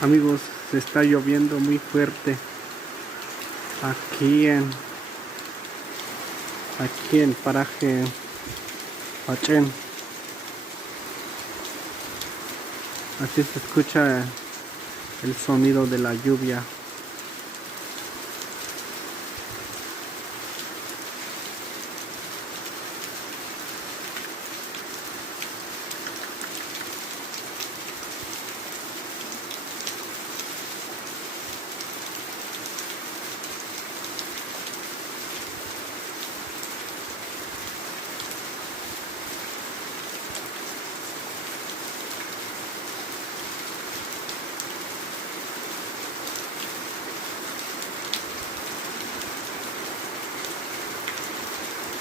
Amigos, se está lloviendo muy fuerte aquí en paraje Pachén. Así se escucha el sonido de la lluvia.